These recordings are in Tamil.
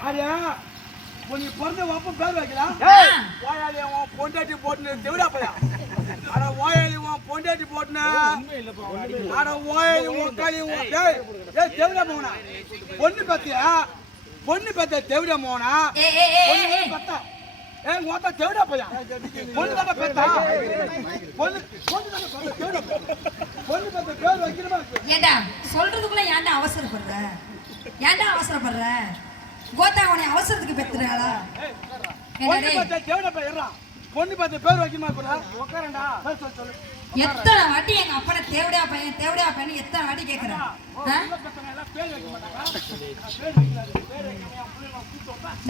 ஆரியா உனக்கு பிறந்த வப்ப பேர் வைக்கலாம் ஓயாளி உன் பொண்டாட்டி போட்டுன்னு தெவிடா பையா அட ஓயாளி உன் பொண்டாட்டி போட்டுன அட ஓயாளி உன் களி உன் தெவிடா போனா பொண்ணு பத்தியா? பொண்ணு பத்த தெவிடா போனா ஏய், பொண்ணு. பத்தா? ஏய் உன் தெவிடா பையா பொண்ணு தானே பெத்தா? பொண்ணு பொண்ணு தானே பெத்தா தெவிடா பையா. பொண்ணு பத்த பேர் இருக்கு ஏண்டா சொல்றதுக்குள்ள ஏன்டா அவசரப்படுற? ஏன்டா அவசரப்படுற? கோத்தா உனைய அவசரத்துக்கு பெத்துறாளா? பொண்ணு பார்த்து பேர் வைக்கமா கூட உட்காரண்டா எத்தனை வாட்டி எங்க அப்பனை தேவடையா பையன் தேவடையா பையன் எத்தனை வாட்டி கேட்கிறேன்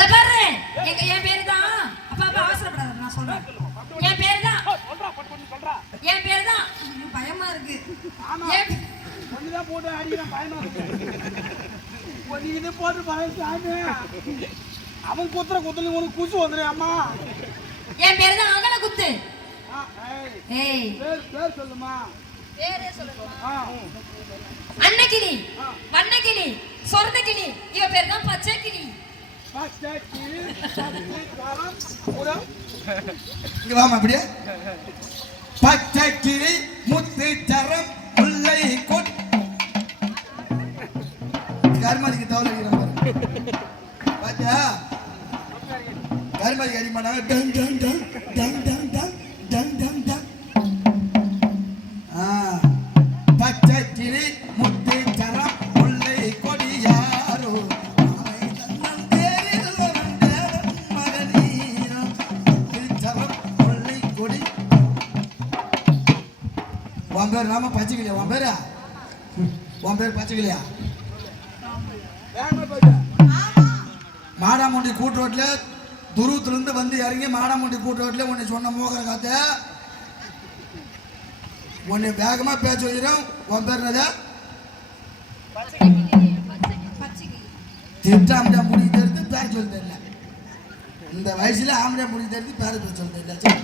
பாரு எங்க என் பேரு தான் அப்பா அப்பா அவசரப்படாத நான் சொல்றேன். என் பேரு தான் என் பேரு தான் பயமா இருக்கு. என் போட்டு அடிக்கிறேன் பயமா இருக்கு. இது போட்டு சாமி. அவன் குத்துற குத்துல உனக்கு குசு வந்துடும் அம்மா. என் பேரு தான் அகல குத்து. ஆ, ஏய், பேர் பேர் சொல்லுமா. பேரே சொல்லுமா. ஆ, அன்னக்கிளி வண்ணக்கிளி சொர்ணக்கிளி இவ பேர் தான் பச்சை கிளி பச்சை கிளி, பச்சை காரம், புறம். இங்க வாமா அப்படியே. பச்சை கருமாதிக்கு தவறு அடிக்கிறான் பாத்தியா? கருமாதிக்கு அடிக்க மாட்டாங்க? டன் டன் டன் டன் டன் டன் டன் டன் பச்சை கிளி முத்து சரம் முல்லை கொடி யாரோ? உன் பேர் நாம பச்சைக்கிளியா? உன் பேரா? உன் பேர் பச்சைக்கிளியா? மாடாமுண்டி கூட்டுரோட்டில் துருவத்திலிருந்து வந்து இறங்கி மாடாமுண்டி கூட்டுரோட்டில் உன்னை சொன்ன மோகர காத்த. உன்னை வேகமாக பேச வைக்கிறோம் உன் பேர் என்னது? பச்சை கிளி தெரிஞ்சு பேர் சொல்லி தெரியல இந்த வயசில் ஆம்படியா முடி தெரிஞ்சு பேர சொல்ல தெரியல சரி,